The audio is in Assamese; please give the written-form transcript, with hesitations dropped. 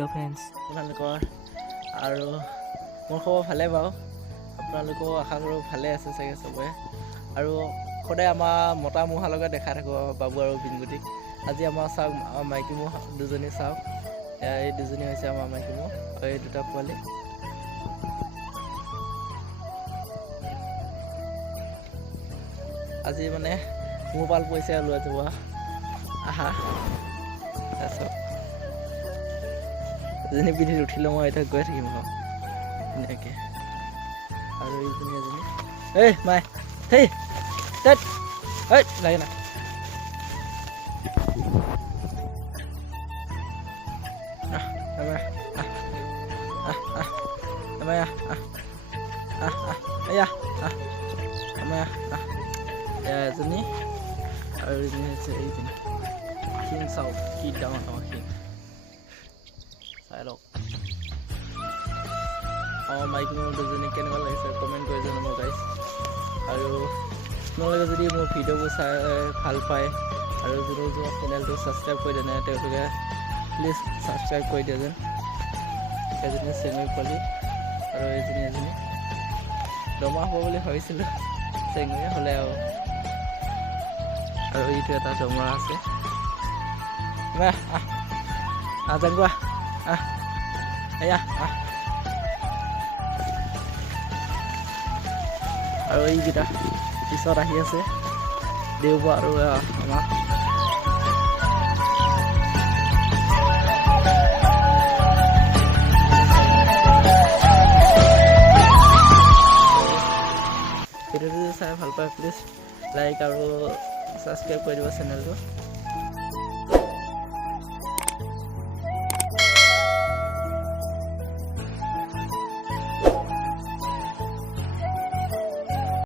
হেল্ল' ফ্ৰেণ্ডছ, আপোনালোকৰ আৰু মোৰ খবৰ ভালে বাৰু। আপোনালোকেও আশা কৰোঁ ভালে আছে চাগে চবৰে। আৰু সদায় আমাৰ মতা মূহাৰ লগত দেখা থাকোঁ বাবু আৰু বিনগুটিক। আজি আমাৰ চাওক মাইকী মূহ দুজনী চাওক, এই দুজনী হৈছে আমাৰ মাইকী মূহ আৰু এই দুটা পোৱালি। আজি মানে মোৰপাল পৰিছে লোৱা যোৱা আহা তাৰপিছত এজনী পিন্ধিত উঠিলে মই এতিয়া গৈ থাকিম আৰু ধুনীয়াকৈ। আৰু এইজনী এজনী এই মাই হেই এই লাগে না এজনী আৰু এজনী হৈছে এইজনী ক্ষীণ। চাওক কি ডাঙৰ ডাঙৰ ক্ষীণ, চাই লওক। মাইকী মানুহ দুজনী কেনেকুৱা লাগিছে কমেণ্ট কৰি জনাব গাইজ। আৰু আপোনালোকে যদি মোৰ ভিডিঅ'বোৰ চাই ভাল পায় আৰু যদি মোৰ চেনেলটো ছাবস্ক্ৰাইব কৰি দিয়ে নাই তেওঁলোকে প্লিজ ছাবস্ক্ৰাইব কৰি দিয়ে যেন। এজনী চেঙৈ পোৱালি আৰু এজনী দমা হ'ব বুলি ভাবিছিলোঁ, চেঙৈ হ'লে আৰু এইটো এটা দমৰা আছে। জাংগোৱা এয়া আৰু এইকেইটা পিছত আহি আছে দেওবাৰ আৰু আমাৰ ভিডিঅ'টো যদি চাই ভাল পায় প্লিজ লাইক আৰু ছাবস্ক্ৰাইব কৰি দিব চেনেলটো।